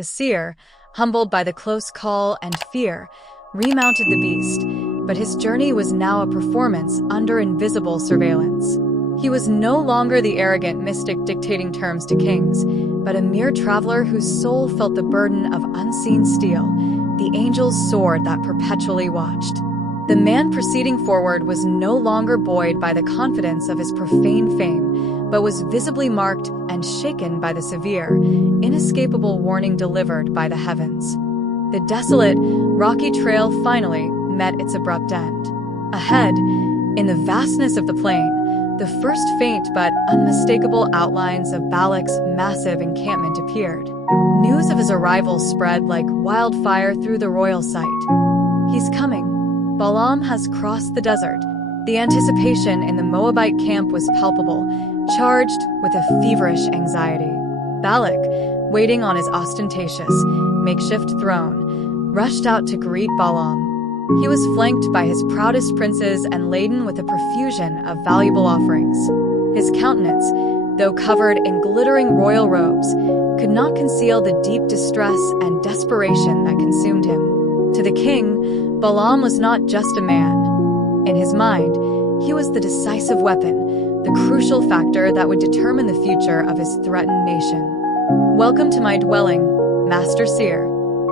The seer, humbled by the close call and fear, remounted the beast, but his journey was now a performance under invisible surveillance. He was no longer the arrogant mystic dictating terms to kings, but a mere traveler whose soul felt the burden of unseen steel, the angel's sword that perpetually watched. The man proceeding forward was no longer buoyed by the confidence of his profane fame, but was visibly marked and shaken by the severe, inescapable warning delivered by the heavens. The desolate, rocky trail finally met its abrupt end. Ahead, in the vastness of the plain, the first faint but unmistakable outlines of Balak's massive encampment appeared. News of his arrival spread like wildfire through the royal sight. "He's coming. Balaam has crossed the desert." The anticipation in the Moabite camp was palpable, charged with a feverish anxiety. Balak, waiting on his ostentatious, makeshift throne, rushed out to greet Balaam. He was flanked by his proudest princes and laden with a profusion of valuable offerings. His countenance, though covered in glittering royal robes, could not conceal the deep distress and desperation that consumed him. To the king, Balaam was not just a man. In his mind, he was the decisive weapon, the crucial factor that would determine the future of his threatened nation. "Welcome to my dwelling, Master Seer,"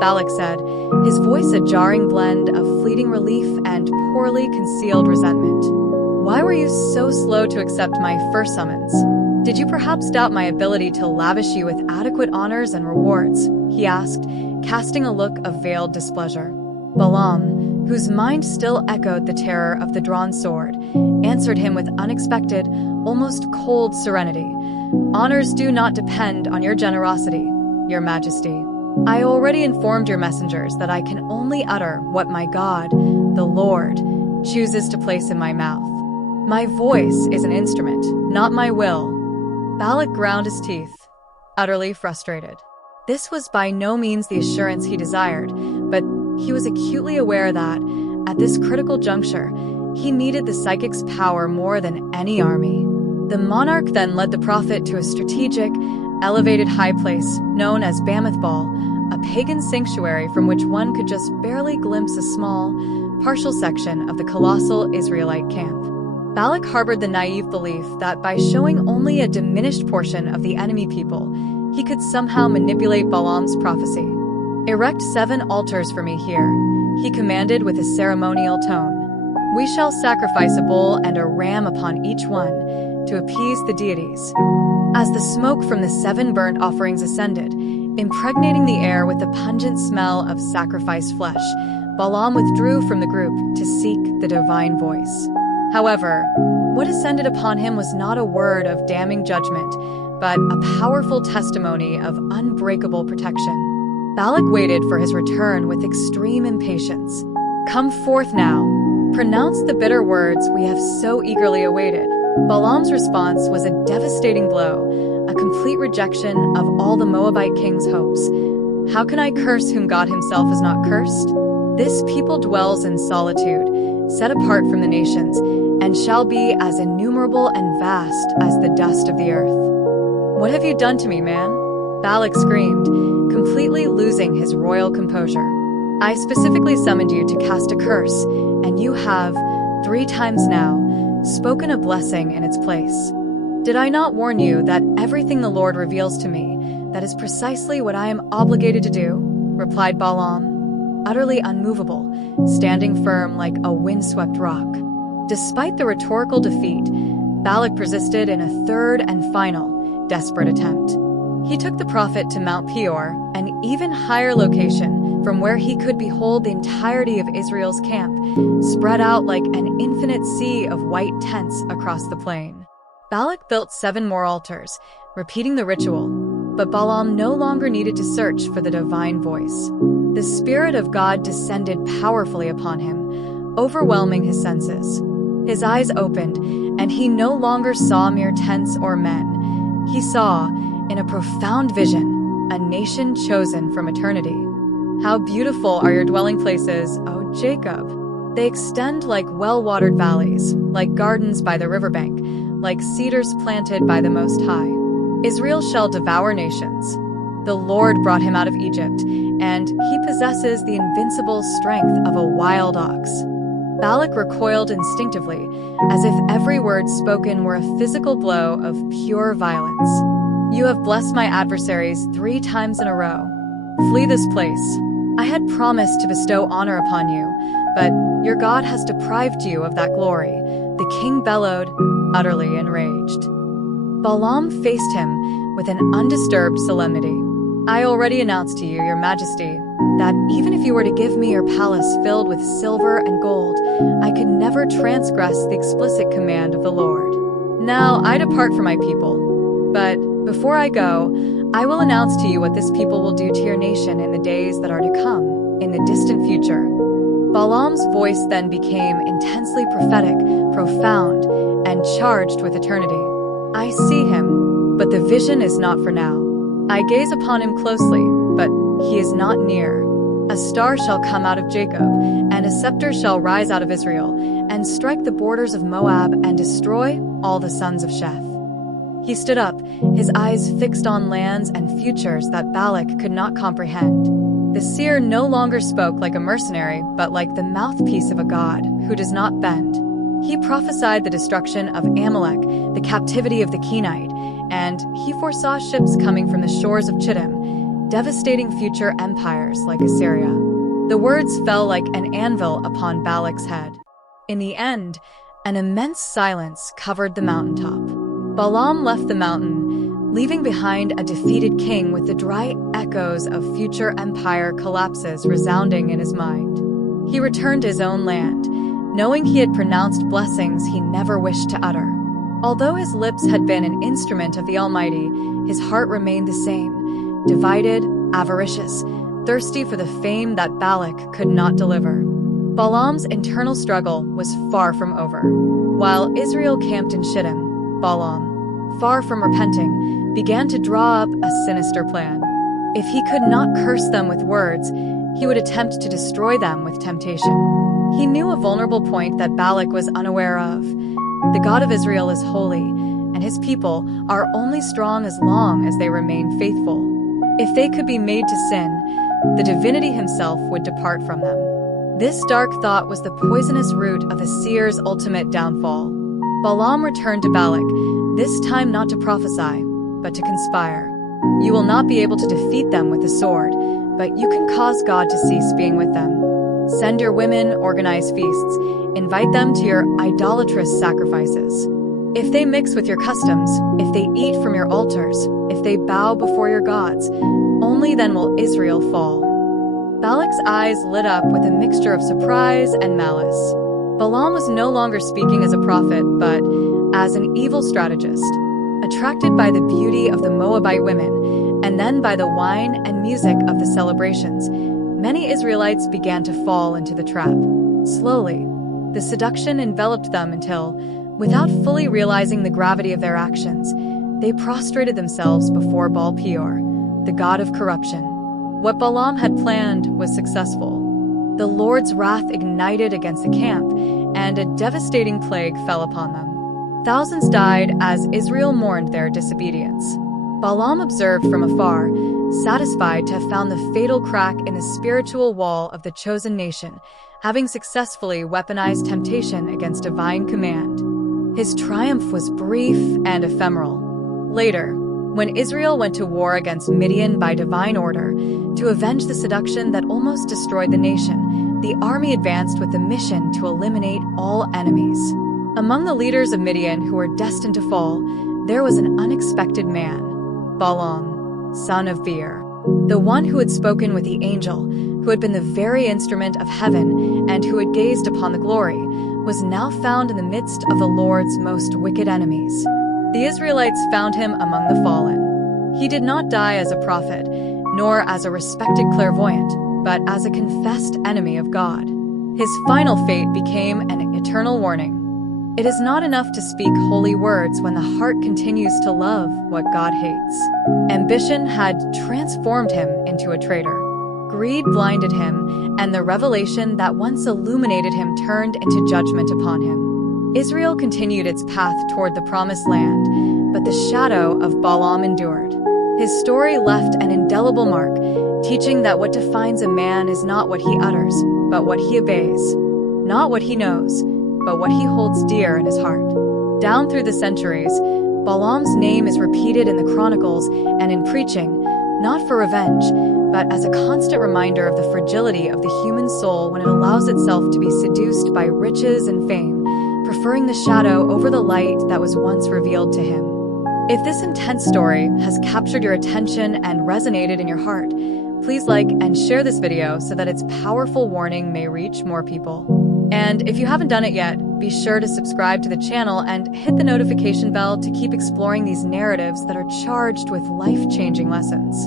Balak said, his voice a jarring blend of fleeting relief and poorly concealed resentment. "Why were you so slow to accept my first summons? Did you perhaps doubt my ability to lavish you with adequate honors and rewards?" he asked, casting a look of veiled displeasure. Balaam, whose mind still echoed the terror of the drawn sword, answered him with unexpected, almost cold serenity. "Honors do not depend on your generosity, Your Majesty. I already informed your messengers that I can only utter what my God, the Lord, chooses to place in my mouth. My voice is an instrument, not my will." Balak ground his teeth, utterly frustrated. This was by no means the assurance he desired, but he was acutely aware that, at this critical juncture, he needed the psychic's power more than any army. The monarch then led the prophet to a strategic, elevated high place known as Bamithbal, a pagan sanctuary from which one could just barely glimpse a small, partial section of the colossal Israelite camp. Balak harbored the naive belief that by showing only a diminished portion of the enemy people, he could somehow manipulate Balaam's prophecy. "Erect 7 altars for me here," he commanded with a ceremonial tone. "We shall sacrifice a bull and a ram upon each one, to appease the deities." As the smoke from the 7 burnt offerings ascended, impregnating the air with the pungent smell of sacrificed flesh, Balaam withdrew from the group to seek the divine voice. However, what ascended upon him was not a word of damning judgment, but a powerful testimony of unbreakable protection. Balak waited for his return with extreme impatience. "Come forth now. Pronounce the bitter words we have so eagerly awaited." Balaam's response was a devastating blow, a complete rejection of all the Moabite king's hopes. "How can I curse whom God himself has not cursed? This people dwells in solitude, set apart from the nations, and shall be as innumerable and vast as the dust of the earth." "What have you done to me, man?" Balak screamed, completely losing his royal composure. "I specifically summoned you to cast a curse, and you have, 3 times now, spoken a blessing in its place. Did I not warn you that everything the Lord reveals to me, that is precisely what I am obligated to do?" replied Balaam, utterly unmovable, standing firm like a windswept rock. Despite the rhetorical defeat, Balak persisted in a third and final, desperate attempt. He took the prophet to Mount Peor, an even higher location from where he could behold the entirety of Israel's camp, spread out like an infinite sea of white tents across the plain. Balak built 7 more altars, repeating the ritual, but Balaam no longer needed to search for the divine voice. The Spirit of God descended powerfully upon him, overwhelming his senses. His eyes opened, and he no longer saw mere tents or men. He saw, in a profound vision, a nation chosen from eternity. "How beautiful are your dwelling places, O Jacob! They extend like well-watered valleys, like gardens by the riverbank, like cedars planted by the Most High. Israel shall devour nations. The Lord brought him out of Egypt, and he possesses the invincible strength of a wild ox." Balak recoiled instinctively, as if every word spoken were a physical blow of pure violence. "You have blessed my adversaries 3 times in a row. Flee this place. I had promised to bestow honor upon you, but your God has deprived you of that glory." The king bellowed, utterly enraged. Balaam faced him with an undisturbed solemnity. "I already announced to you, your majesty, that even if you were to give me your palace filled with silver and gold, I could never transgress the explicit command of the Lord. Now I depart from my people, but before I go, I will announce to you what this people will do to your nation in the days that are to come, in the distant future." Balaam's voice then became intensely prophetic, profound, and charged with eternity. "I see him, but the vision is not for now. I gaze upon him closely, but he is not near. A star shall come out of Jacob, and a scepter shall rise out of Israel, and strike the borders of Moab and destroy all the sons of Sheth." He stood up, his eyes fixed on lands and futures that Balak could not comprehend. The seer no longer spoke like a mercenary, but like the mouthpiece of a god who does not bend. He prophesied the destruction of Amalek, the captivity of the Kenite, and he foresaw ships coming from the shores of Chittim, devastating future empires like Assyria. The words fell like an anvil upon Balak's head. In the end, an immense silence covered the mountaintop. Balaam left the mountain, leaving behind a defeated king with the dry echoes of future empire collapses resounding in his mind. He returned to his own land, knowing he had pronounced blessings he never wished to utter. Although his lips had been an instrument of the Almighty, his heart remained the same, divided, avaricious, thirsty for the fame that Balak could not deliver. Balaam's internal struggle was far from over. While Israel camped in Shittim, Balaam, far from repenting, began to draw up a sinister plan. If he could not curse them with words, he would attempt to destroy them with temptation. He knew a vulnerable point that Balak was unaware of. The God of Israel is holy, and his people are only strong as long as they remain faithful. If they could be made to sin, the divinity himself would depart from them. This dark thought was the poisonous root of a seer's ultimate downfall. Balaam returned to Balak, this time not to prophesy, but to conspire. "You will not be able to defeat them with the sword, but you can cause God to cease being with them. Send your women, organize feasts, invite them to your idolatrous sacrifices. If they mix with your customs, if they eat from your altars, if they bow before your gods, only then will Israel fall." Balak's eyes lit up with a mixture of surprise and malice. Balaam was no longer speaking as a prophet, but as an evil strategist. Attracted by the beauty of the Moabite women, and then by the wine and music of the celebrations, many Israelites began to fall into the trap. Slowly, the seduction enveloped them until, without fully realizing the gravity of their actions, they prostrated themselves before Baal Peor, the god of corruption. What Balaam had planned was successful. The Lord's wrath ignited against the camp, and a devastating plague fell upon them. Thousands died as Israel mourned their disobedience. Balaam observed from afar, satisfied to have found the fatal crack in the spiritual wall of the chosen nation, having successfully weaponized temptation against divine command. His triumph was brief and ephemeral. Later, when Israel went to war against Midian by divine order, to avenge the seduction that almost destroyed the nation, the army advanced with the mission to eliminate all enemies. Among the leaders of Midian who were destined to fall, there was an unexpected man, Balaam, son of Beor. The one who had spoken with the angel, who had been the very instrument of heaven, and who had gazed upon the glory, was now found in the midst of the Lord's most wicked enemies. The Israelites found him among the fallen. He did not die as a prophet, nor as a respected clairvoyant, but as a confessed enemy of God. His final fate became an eternal warning. It is not enough to speak holy words when the heart continues to love what God hates. Ambition had transformed him into a traitor. Greed blinded him, and the revelation that once illuminated him turned into judgment upon him. Israel continued its path toward the promised land, but the shadow of Balaam endured. His story left an indelible mark, teaching that what defines a man is not what he utters, but what he obeys. Not what he knows, but what he holds dear in his heart. Down through the centuries, Balaam's name is repeated in the Chronicles and in preaching, not for revenge, but as a constant reminder of the fragility of the human soul when it allows itself to be seduced by riches and fame, preferring the shadow over the light that was once revealed to him. If this intense story has captured your attention and resonated in your heart, please like and share this video so that its powerful warning may reach more people. And if you haven't done it yet, be sure to subscribe to the channel and hit the notification bell to keep exploring these narratives that are charged with life-changing lessons.